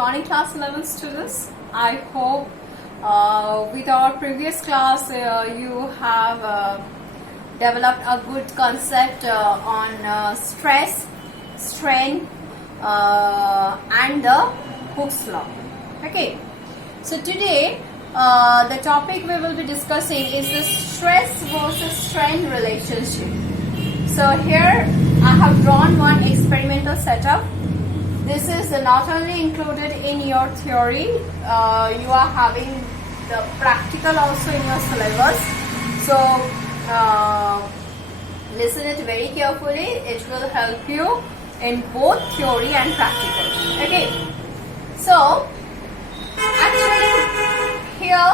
morning, class 11 students. I hope with our previous class you have developed a good concept on stress, strain and the Hooke's law. Okay, so today the topic we will be discussing is the stress versus strain relationship. So here I have drawn one experimental setup. This is not only included in your theory, you are having the practical also in your syllabus. So listen it very carefully. It will help you in both theory and practical. Okay. So actually here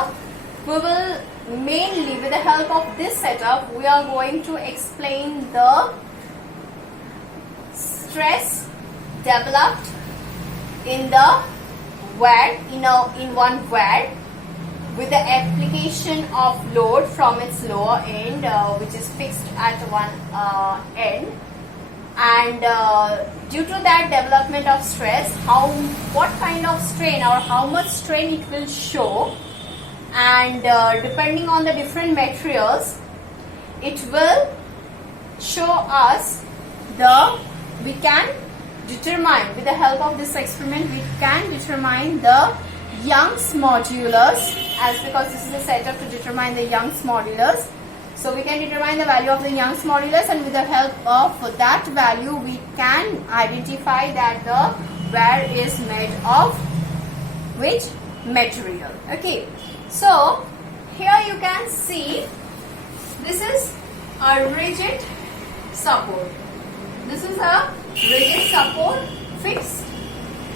we will mainly, with the help of this setup, we are going to explain the stress developed in the wire, in one wire, with the application of load from its lower end, which is fixed at one end, and due to that development of stress, what kind of strain or how much strain it will show, and depending on the different materials, it will show us we can determine, with the help of this experiment, we can determine the Young's modulus, as because this is a setup to determine the Young's modulus. So we can determine the value of the Young's modulus, and with the help of that value we can identify that the wire is made of which material. Okay, so here you can see this is a rigid support. This is a rigid support, fixed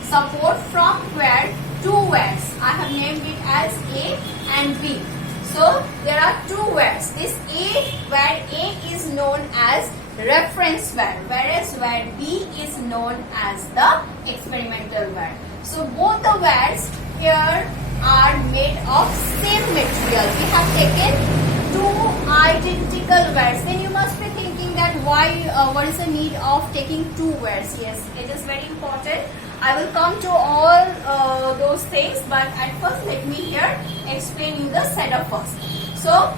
support from where two wires. I have named it as A and B. So there are two wires. This wire A is known as reference wire, whereas wire B is known as the experimental wire. So both the wires here are made of same material. We have taken two identical wires. Then you must be thinking that why, what is the need of taking two wires? Yes, it is very important. I will come to all those things, but at first let me here explain you the setup first. So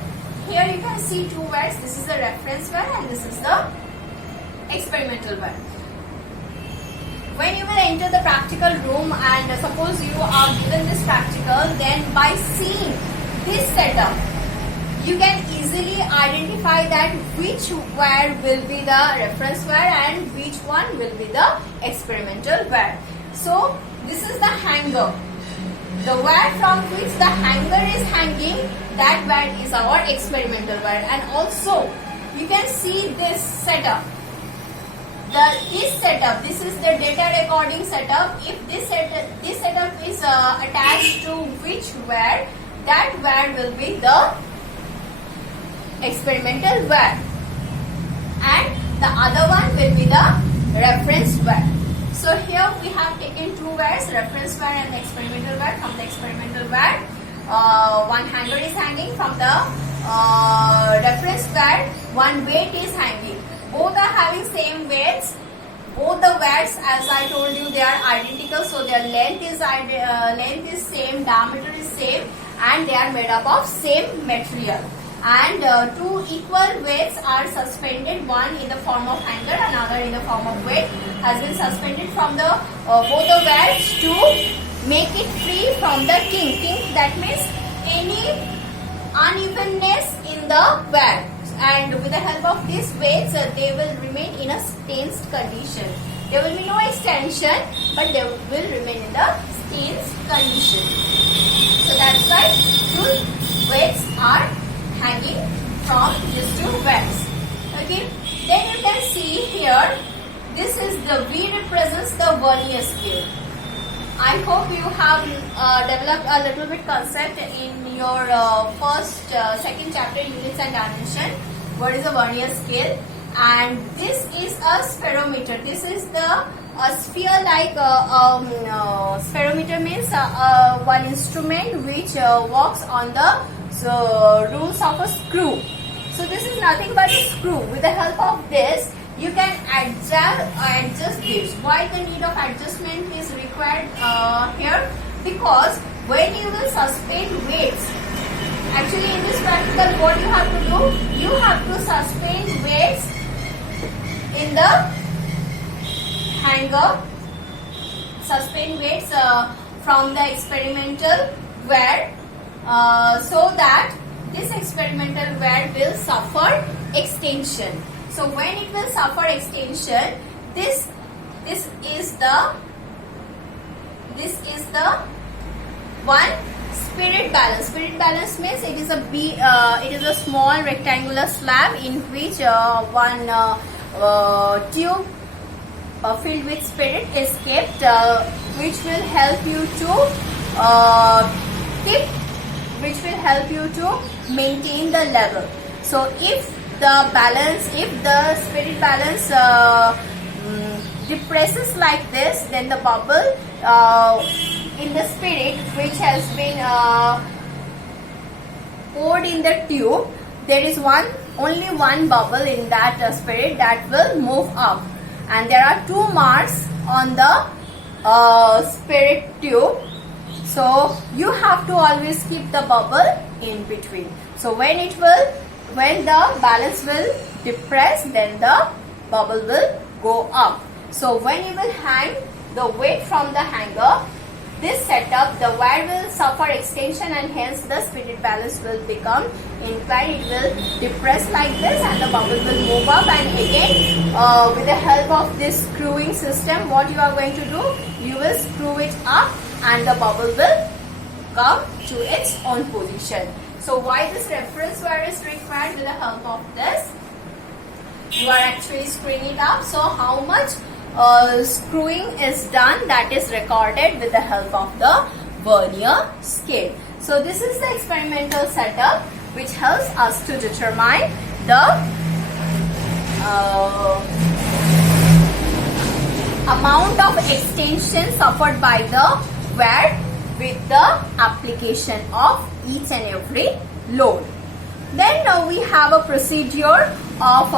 here you can see two wires. This is the reference wire and this is the experimental wire. When you will enter the practical room and suppose you are given this practical, then by seeing this setup, you can easily identify that which wire will be the reference wire and which one will be the experimental wire. So this is the hanger. The wire from which the hanger is hanging, that wire is our experimental wire. And also you can see this setup. This is the data recording setup. If this setup is attached to which wire, that wire will be the experimental wire, and the other one will be the reference wire. So here we have taken two wires, reference wire and the experimental wire. From the experimental wire, one hanger is hanging. From the reference wire, one weight is hanging. Both are having same weights. Both the wires, as I told you, they are identical. So their length is same, diameter is same, and they are made up of same material. And two equal weights are suspended, one in the form of hanger, another in the form of weight, has been suspended from the both the wires to make it free from the kink. Kink, that means any unevenness in the wire. And with the help of these weights, they will remain in a tensed condition. There will be no extension, but they will remain in the tensed condition. So that's why two weights are hanging from these two wires. Okay, then you can see here, this is the V represents the vernier scale. I hope you have developed a little bit concept in your second chapter, units and dimension. What is a vernier scale? And this is a spherometer. This is the sphere like spherometer means one instrument which works on the rules of a screw. So this is nothing but a screw. With the help of this, you can adjust this. Why the need of adjustment is required here? Because when you will suspend weights, actually in this practical what you have to do, you have to suspend weights in the hanger, suspend weights from the experimental wear, so that this experimental wear will suffer extension. So when it will suffer extension, this is the one spirit balance. Spirit balance means it is a small rectangular slab in which one tube filled with spirit is kept, which will help you to maintain the level. So if the spirit balance depresses like this, then the bubble in the spirit which has been poured in the tube, there is only one bubble in that spirit that will move up, and there are 2 marks on the spirit tube. So you have to always keep the bubble in between. So when the balance will depress, then the bubble will go up. So when you will hang the weight from the hanger, this setup, the wire will suffer extension, and hence the spirit balance will become inclined. It will depress like this, and the bubble will move up. And again, with the help of this screwing system, what you are going to do, you will screw it up, and the bubble will come to its own position. So why this reference wire is required? With the help of this, you are actually screwing it up. So how much screwing is done, that is recorded with the help of the vernier scale. So this is the experimental setup which helps us to determine the amount of extension suffered by the wear with the application of each and every load. Then we have a procedure of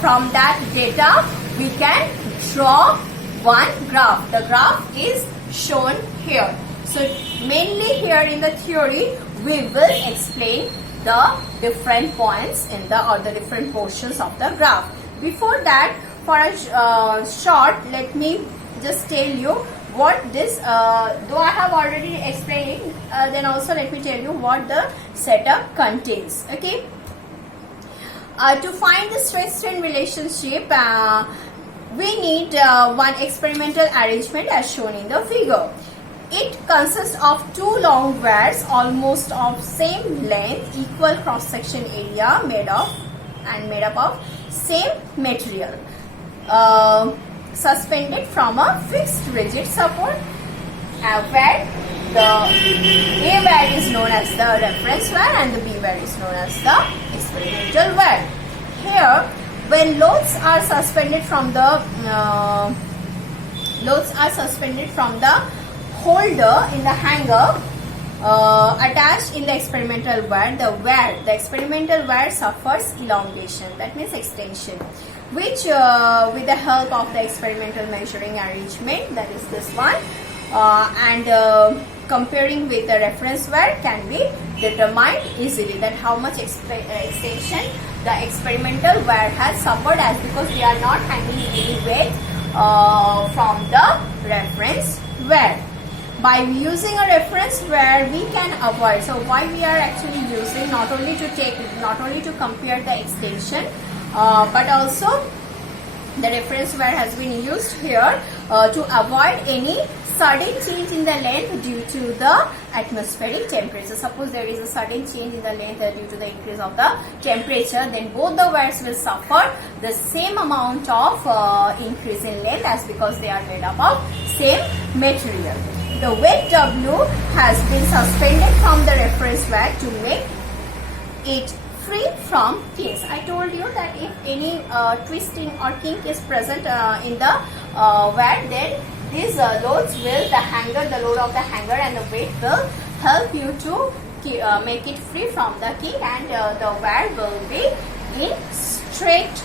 from that data we can draw one graph. The graph is shown here. So mainly here in the theory we will explain the different points in the different portions of the graph. Before that, for a short, let me just tell you what this, though I have already explained it, then also let me tell you what the setup contains. Okay. To find the stress-strain relationship, we need one experimental arrangement as shown in the figure. It consists of 2 long wires almost of same length, equal cross-section area, made up of same material, suspended from a fixed rigid support, where the A wire is known as the reference wire and the B wire is known as the experimental wire. Here, when loads are suspended from the holder in the hanger attached in the experimental wire, the experimental wire suffers elongation, that means extension, which with the help of the experimental measuring arrangement, that is this one, and comparing with the reference wire, can be determined easily that how much extension the experimental wire has suffered, as because they are not hanging any weight from the reference wire. By using a reference wire, we can avoid. So why we are actually using, not only to compare the extension, but also the reference wire has been used here to avoid any sudden change in the length due to the atmospheric temperature. Suppose there is a sudden change in the length due to the increase of the temperature, then both the wires will suffer the same amount of increase in length, as because they are made up of same material. The weight W has been suspended from the reference wire to make it free from kinks. I told you that if any twisting or kink is present in the wire, then these loads will, the load of the hanger and the weight will help you to make it free from the kink, and the wire will be in straight.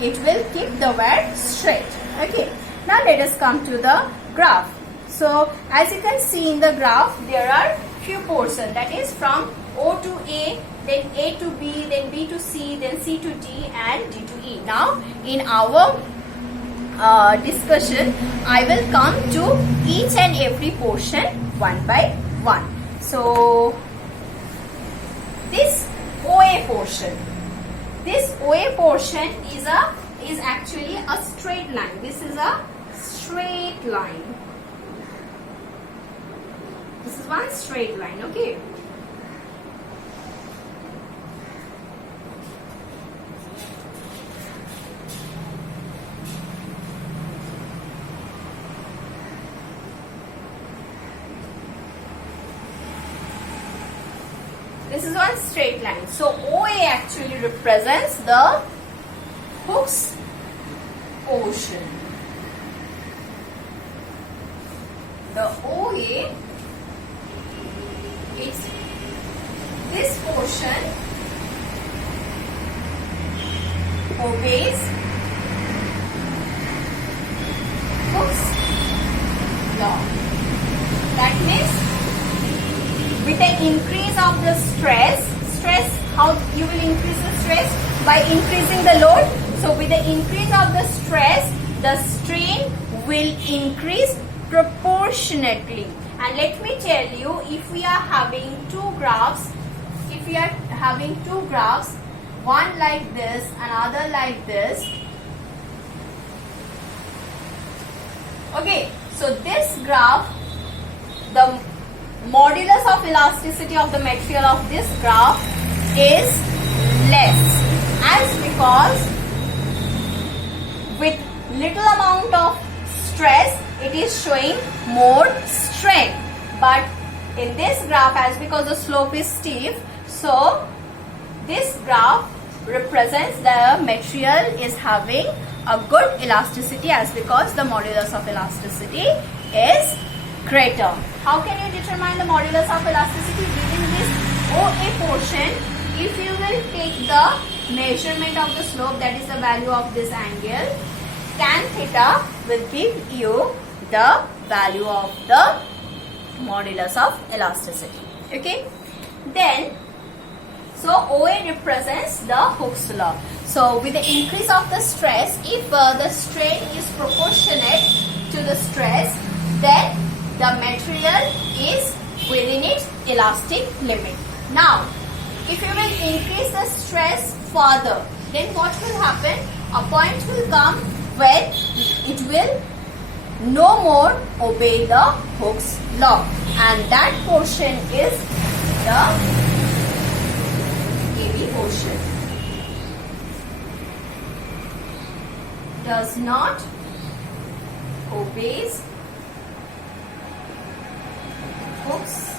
It will keep the wire straight. Okay. Now let us come to the graph. So as you can see in the graph, there are few portions, that is from O to A, then A to B, then B to C, then C to D, and D to E. Now in our discussion, I will come to each and every portion one by one. So this OA portion is actually a straight line. This is a straight line. This is one straight line, okay? This is one straight line. So OA actually represents the Hooke's portion. The OA is this portion obeys Hooke's law. That means with the increase of the stress, how you will increase the stress? By increasing the load. So with the increase of the stress, the strain will increase proportionately. And let me tell you, if we are having two graphs, one like this, another like this, okay, so this graph, the modulus of elasticity of the material of this graph is less, as because with little amount of stress it is showing more strength. But in this graph, as because the slope is steep, so this graph represents the material is having a good elasticity, as because the modulus of elasticity is greater. How can you determine the modulus of elasticity? Within this OA portion, if you will take the measurement of the slope, that is the value of this angle, tan theta will give you the value of the modulus of elasticity. Okay. Then, so OA represents the Hooke's law. So with the increase of the stress, if the strain is proportionate to the stress, then the material is within its elastic limit. Now, if you will increase the stress further, then what will happen? A point will come when it will no more obey the Hooke's law, and that portion is the AB portion. Does not obeys Hooke's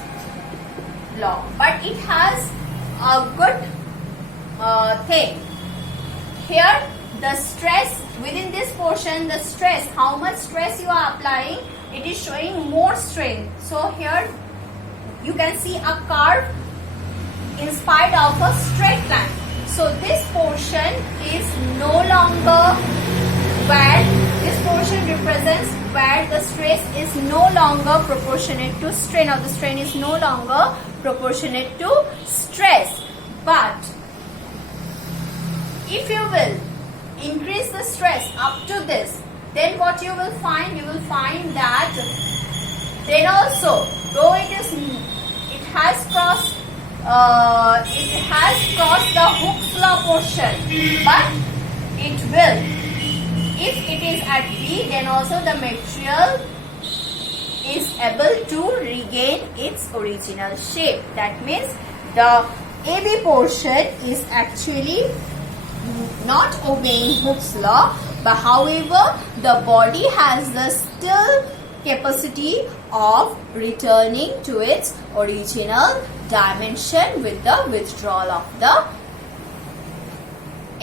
law, but it has a good thing. Here the stress within this portion, the stress, how much stress you are applying, it is showing more strain. So here you can see a curve in spite of a straight line. So this portion is no longer where this portion represents where the stress is no longer proportionate to strain, or the strain is no longer proportionate to stress. But if you will increase the stress up to this, then what you will find? You will find that then also, though it has crossed the Hooke's law portion, but it will, if it is at B, then also the material is able to regain its original shape. That means the AB portion is actually not obeying Hooke's law, but however the body has the still capacity of returning to its original dimension with the withdrawal of the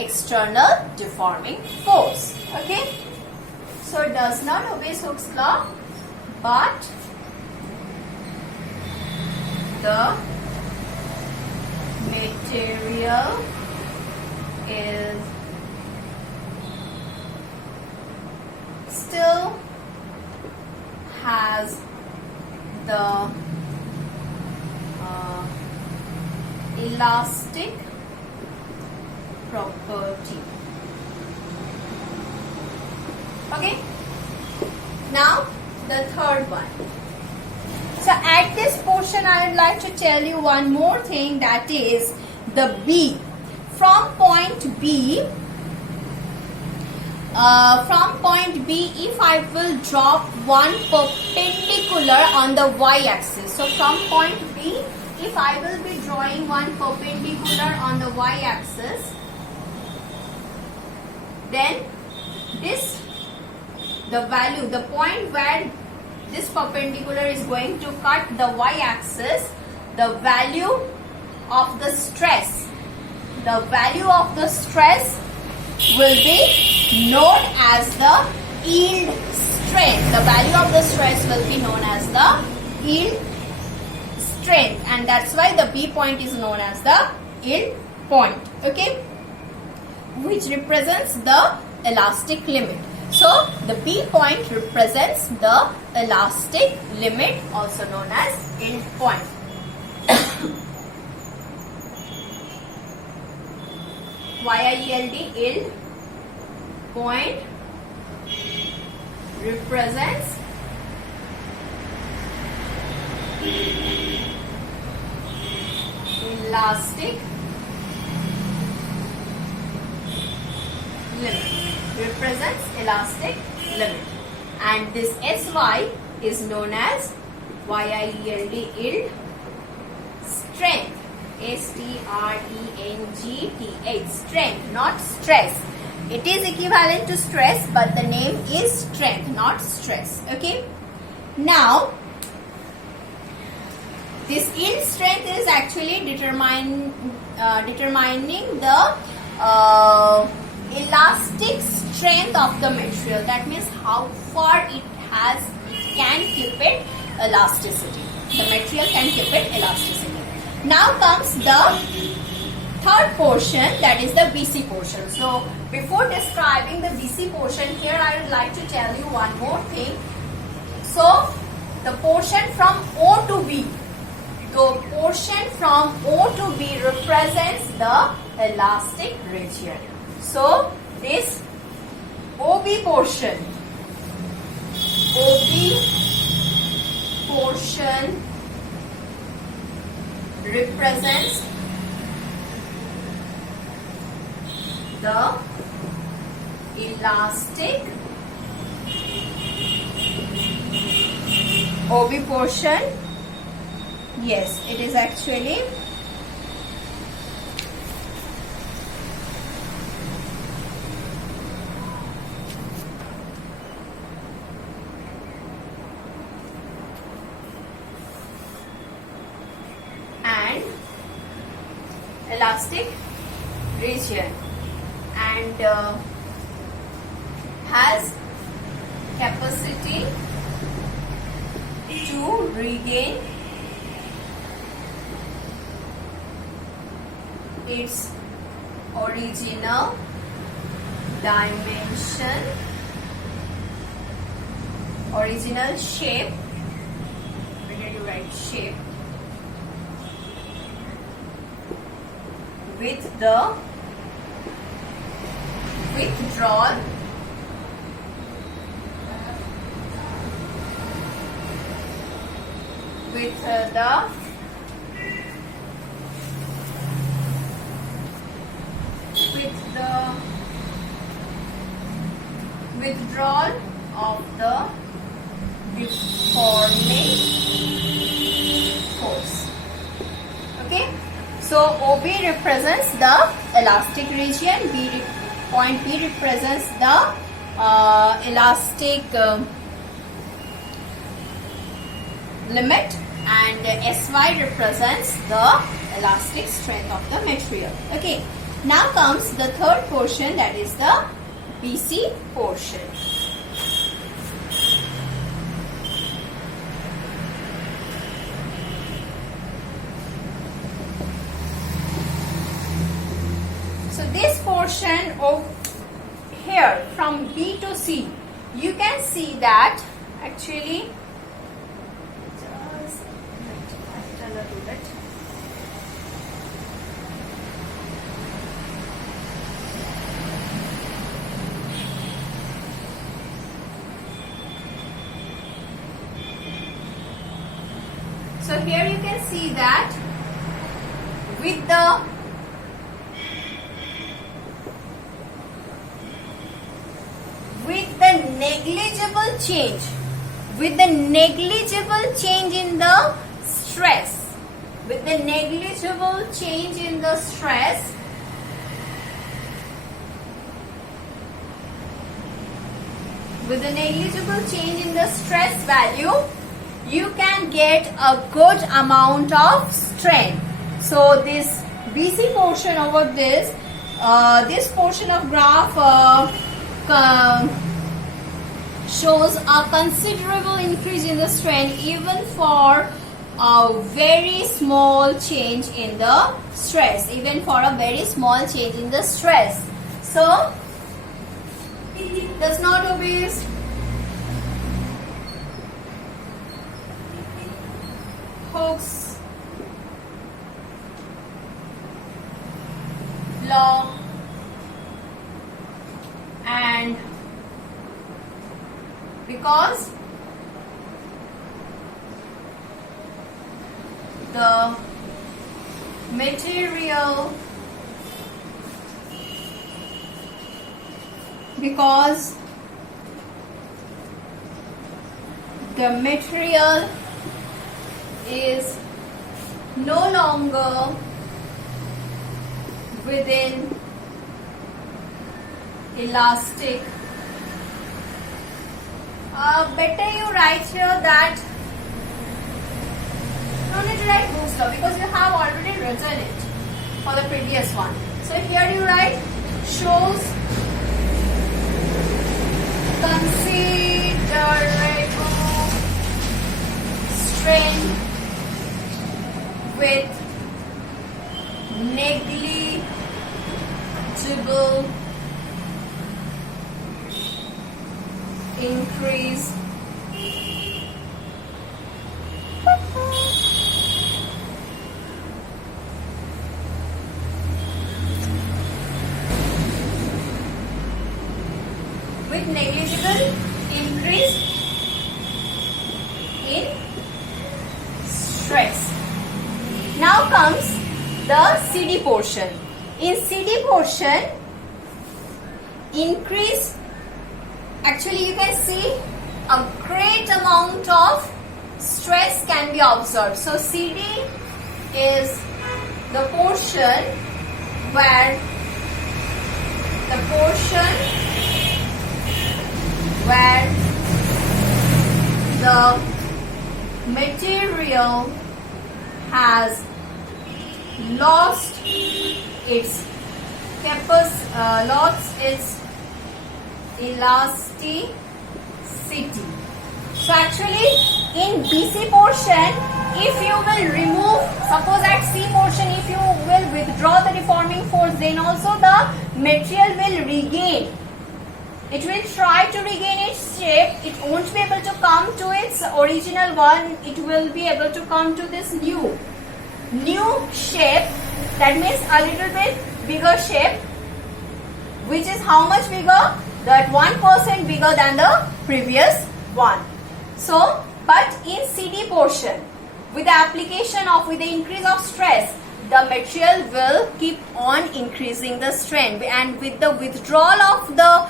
external deforming force. Okay, so it does not obey Hooke's law, but the material is still have as the elastic property. Okay, now the third one. So at this portion I would like to tell you one more thing, that is the B. From point B, if I will drop one perpendicular on the y-axis. So from point B, if I will be drawing one perpendicular on the y-axis, then the point where this perpendicular is going to cut the y-axis, the value of the stress will be known as the yield strength. The value of the stress will be known as the yield strength, and that's why the B point is known as the yield point, okay, which represents the elastic limit. So the B point represents the elastic limit, also known as yield point. YIELD, yield point, represents elastic limit. Represents elastic limit, and this SY is known as YIELD, yield strength. STRENGTH, strength, not stress. It is equivalent to stress, but the name is strength, not stress. Okay. Now, this yield strength is actually determining the elastic strength of the material. That means how far it can keep it elasticity. The material can keep it elasticity. Now comes the third portion, that is the BC portion. So before describing the BC portion, here I would like to tell you one more thing. So the portion from O to B, the portion from O to B represents the elastic region. So this OB portion represents the elastic OB portion. Yes, it is actually elastic region, and has capacity to regain its original dimension, original shape. Where did you write shape? With the withdrawal withdrawal of the deforming force. Okay. So OB represents the elastic region, point B represents the elastic limit, and SY represents the elastic strength of the material. Okay. Now comes the third portion, that is the BC portion. So this portion of here from B to C, you can see that actually So here you can see that with the negligible change, with the negligible change in the stress, with the negligible change in the stress, with the negligible change in the stress value, you can get a good amount of strength. So this BC portion over this portion of graph shows a considerable increase in the strength even for a very small change in the stress, even for a very small change in the stress. So does not obey Hooke's law, and because the material is no longer within elastic. Better you write here that, no need to write Hooke's law because you have already written it for the previous one. So here you write shows considerable strength with negligible increase with negligible increase in stress. Now comes the CD portion. In CD portion, increase, actually you can see a great amount of stress can be observed. So CD is the portion where the material has lost its elasticity. So actually in BC portion, if you will remove, suppose at C portion, if you will withdraw the deforming force, then also the material will regain. It will try to regain its shape. It won't be able to come to its original one. It will be able to come to this new shape. That means a little bit bigger shape, which is how much bigger? That 1% bigger than the previous one. So, but in CD portion, with the increase of stress, the material will keep on increasing the strength, and with the withdrawal of the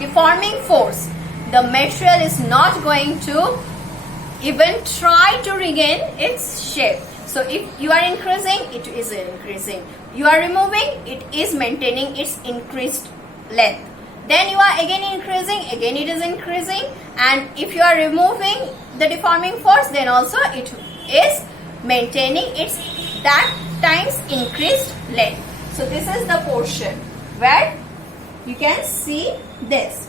deforming force, the material is not going to even try to regain its shape. So if you are increasing, it is increasing. You are removing, it is maintaining its increased length. Then you are again increasing, again it is increasing, and if you are removing the deforming force, then also it is maintaining its that times increased length. So this is the portion where you can see this.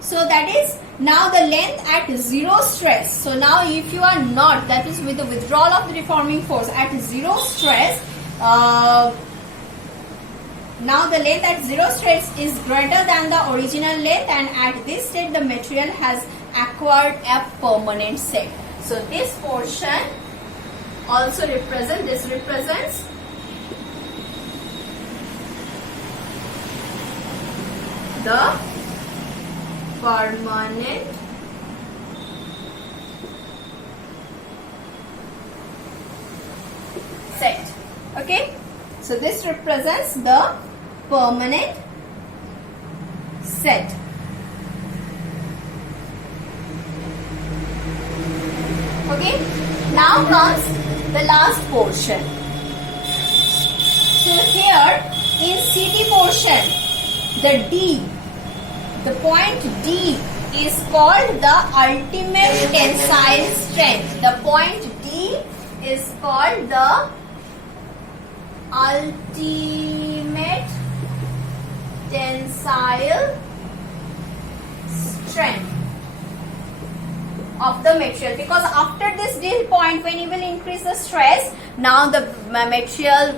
So that is now the length at zero stress. So now if you are not, that is with the withdrawal of the deforming force at zero stress, now the length at zero stress is greater than the original length, and at this state the material has acquired a permanent set. So this portion also represents the permanent set. Okay, so this represents the permanent set. Okay, now comes the last portion. So here in CD portion, the point D is called the ultimate tensile strength. The point D is called the ultimate tensile strength of the material, because after this D point, when you will increase the stress, now the material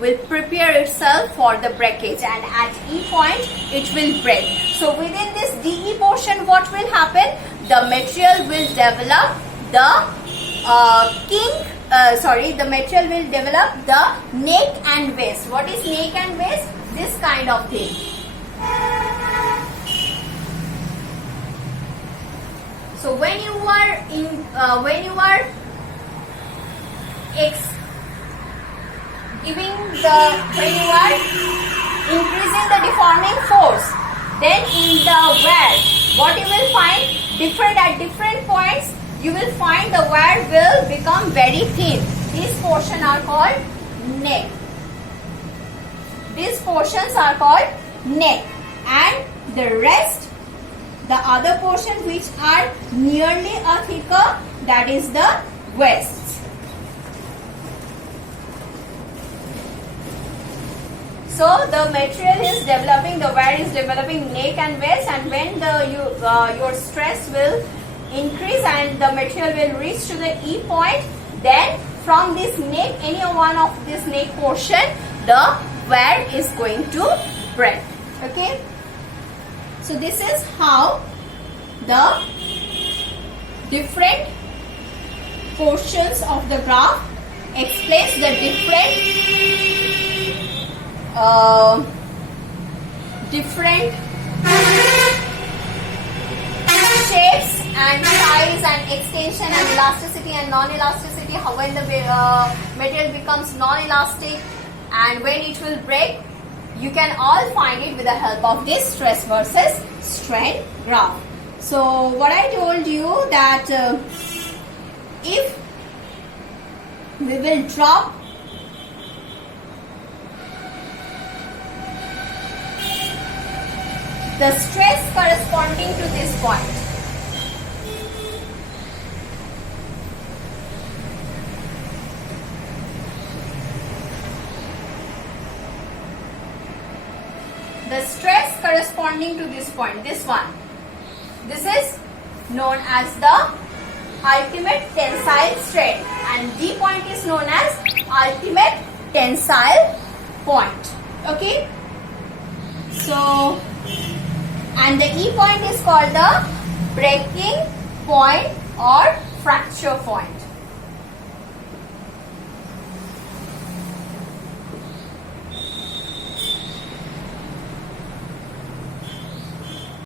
will prepare itself for the breakage, and at E point it will break. So within this DE portion, what will happen? The material will develop the the material will develop the neck and waist. What is neck and waist? This kind of thing. So when you are increasing the deforming force, then in the wear, what you will find at different points, you will find the wear will become very thin. These portions are called neck. These portions are called neck, and the rest, the other portions which are nearly a thicker, that is the waist. So the material is developing, the wear is developing neck and waist, and when your stress will increase and the material will reach to the E point, then from this neck, any one of this neck portion, the wear is going to break. Okay. So this is how the different portions of the graph explains the different shapes and size and extension and elasticity and non-elasticity, how when the material becomes non-elastic and when it will break. You can all find it with the help of this stress versus strain graph. So what I told you that if we will drop the stress corresponding to this point, the stress corresponding to this point, this one, this is known as the ultimate tensile strength, and D point is known as ultimate tensile point. Okay, so and the E point is called the breaking point or fracture point.